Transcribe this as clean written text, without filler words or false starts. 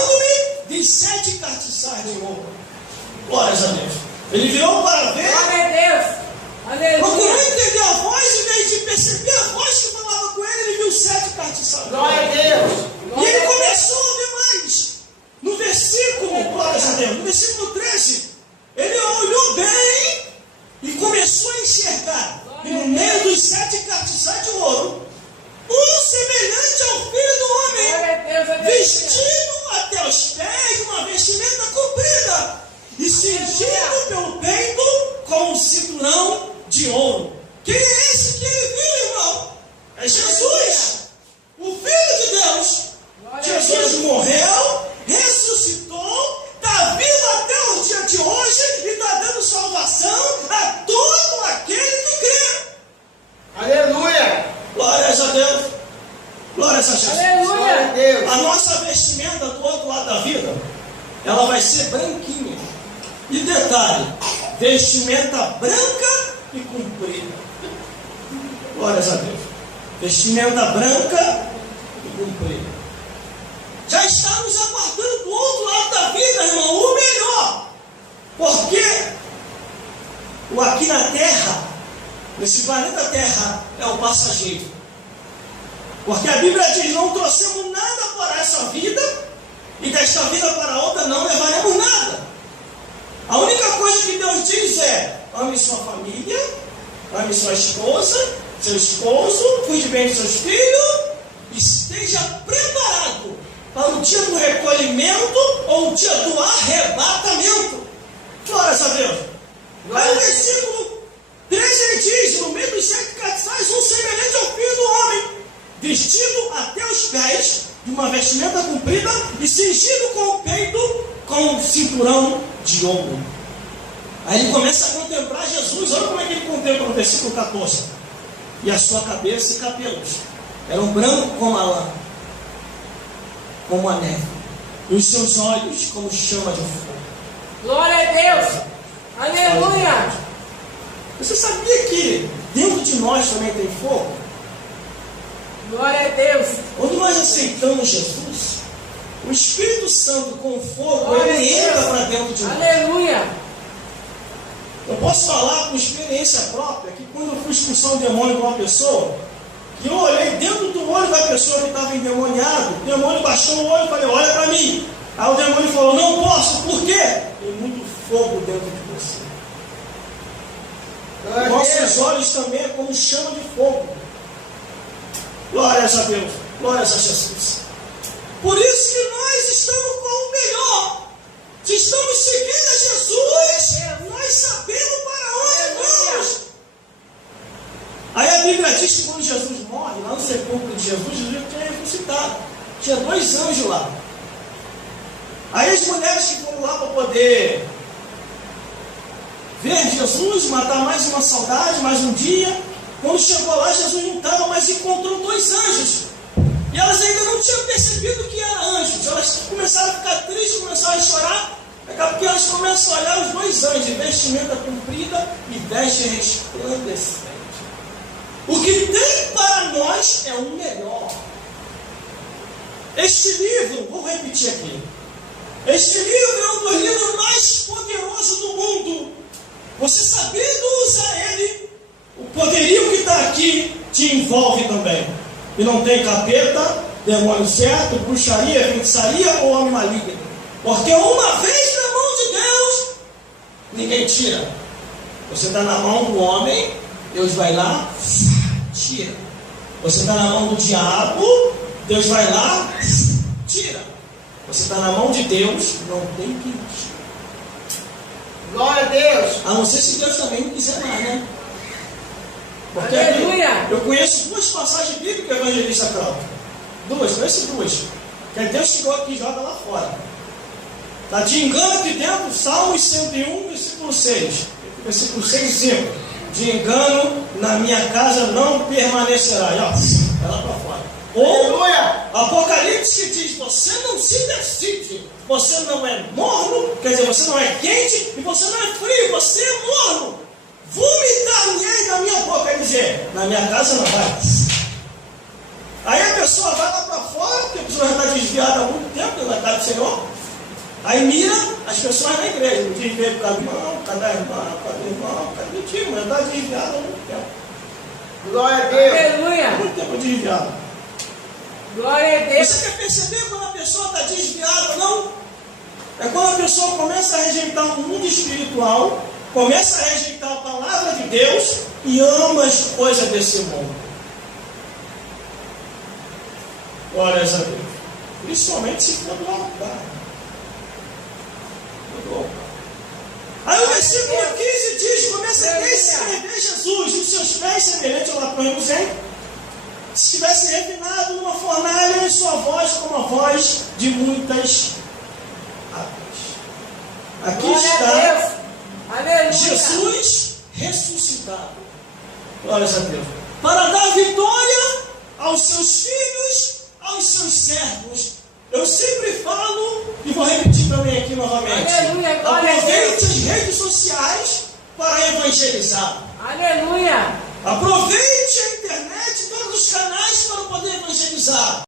cercando-me de 7 castiçais de ouro. Glória a Deus. Ele virou para ver. Glória a Deus. Aleluia. Procurou entender a voz, em vez de perceber a voz que falava com ele, ele viu 7 castiçais. Glória a Deus. E ele começou a ver mais. No versículo, glória a Deus, no versículo 13, ele olhou bem e começou a enxergar. E no meio dos 7 castiçais de ouro, um semelhante ao Filho do Homem, Glória a Deus. Aleluia. vestido até os pés de uma vestimenta comprida e cingido pelo peito com um cinturão de ouro. Quem é esse que ele viu, irmão? É Jesus, o Filho de Deus. Glória a Jesus Deus. morreu, ressuscitou, está vivo até o dia de hoje e está dando salvação a todo aquele que crê. Aleluia. Glórias a Deus. Glórias a Jesus. Aleluia. Glória a Deus. A nossa vestimenta do outro lado da vida, ela vai ser branquinha. E detalhe, vestimenta branca e comprida. Glórias a Deus. Vestimenta branca e comprida. Já estamos aguardando do outro lado da vida, irmão, o melhor. Porque o aqui na Terra, nesse planeta Terra, é o passageiro. Porque a Bíblia diz: não trouxemos nada para essa vida, e desta vida para outra não levaremos nada. A única coisa que Deus diz é: ame sua família, ame sua esposa, seu esposo, cuide bem dos seus filhos, esteja preparado para o dia do recolhimento ou o dia do arrebatamento. Glórias a Deus. Aí no versículo 13 ele diz: no meio dos 7 castiçais, um semelhante ao Filho do Homem, vestido até os pés de uma vestimenta comprida e cingido com o peito com um cinturão de ouro. Aí ele começa a contemplar Jesus. Olha como é que ele contempla no versículo 14. E a sua cabeça e cabelos eram brancos como a lã, como a neve, e os seus olhos como chama de fogo. Glória a Deus. Aleluia. Você sabia que dentro de nós também tem fogo? Glória a Deus. Quando nós aceitamos Jesus, o Espírito Santo com fogo, Glória ele a Deus. entra para dentro de nós. Aleluia. Eu posso falar com experiência própria que quando eu fui expulsar um demônio de uma pessoa, que eu olhei dentro do olho da pessoa que estava endemoniado, o demônio baixou o olho e falei: olha para mim. Aí o demônio falou: não posso, por quê? Tem muito fogo dentro de você. Nossos olhos também é como chama de fogo. Glórias a Deus, glórias a Jesus. Por isso que nós estamos com o melhor. Se estamos seguindo a Jesus, nós sabemos para onde vamos. Aí a Bíblia diz que quando Jesus morre, lá no sepulcro de Jesus, Jesus tinha ressuscitado. Tinha 2 anjos lá. Aí as mulheres que foram lá para poder ver Jesus, matar mais uma saudade, mais um dia. Quando chegou lá, Jesus não estava, mas encontrou 2 anjos. E elas ainda não tinham percebido que eram anjos. Elas começaram a ficar tristes, começaram a chorar. Daqui a pouco elas começam a olhar os 2 anjos, vestimenta comprida e veste resplandecente. O que tem para nós é o melhor. Este livro, vou repetir aqui. Este livro é um dos livros mais poderosos do mundo. Você sabendo usar ele, o poderio que está aqui te envolve também. E não tem capeta, demônio certo, bruxaria, feitiçaria ou homem maligno. Porque uma vez na mão de Deus, ninguém tira. Você está na mão do homem, Deus vai lá, tira. Você está na mão do diabo, Deus vai lá, tira. Você está na mão de Deus, não tem que tirar. Glória a Deus. A não ser se Deus também não quiser mais, né? Porque Aleluia. eu conheço 2 passagens bíblicas, evangelista Cláudio. 2, conheço 2. Que é Deus que joga lá fora. Está de engano aqui dentro, Salmos 101, versículo 6. Versículo 6 e 5. De engano na minha casa não permanecerá. E ó, vai lá para fora. Ou Apocalipse que diz: você não se decide, você não é morno, quer dizer, você não é quente e você não é frio, você é morno. Vomitar-me da minha boca, quer dizer, na minha casa não vai. Aí a pessoa vai lá para fora, porque a pessoa já está desviada há muito tempo, ela está do Senhor. Aí mira as pessoas na igreja, não desvia por causa do irmão, por causa da irmã, por causa do irmão, por causa do tio, mas está desviada há muito tempo. Glória a Deus. Aleluia. Muito tempo desviado. Glória a Deus. Você quer perceber quando a pessoa está desviada ou não? É quando a pessoa começa a rejeitar o mundo espiritual, começa a rejeitar a palavra de Deus e ama as coisas desse mundo. Glória a Deus. Principalmente se for do altar. Aí o versículo 15 diz: começa a escrever Jesus e os seus pés semelhante ao latão reluzente, se estivesse refinado numa fornalha, e sua voz como a voz de muitas águas. Aqui Glória está a Deus. Aleluia. Jesus ressuscitado. Glória a Deus. Para dar vitória aos seus filhos, aos seus servos. Eu sempre falo, e vou repetir também aqui novamente. Aleluia, glória a Aproveite Deus. as redes sociais para evangelizar. Aleluia. Aproveite a internet e todos os canais para poder evangelizar.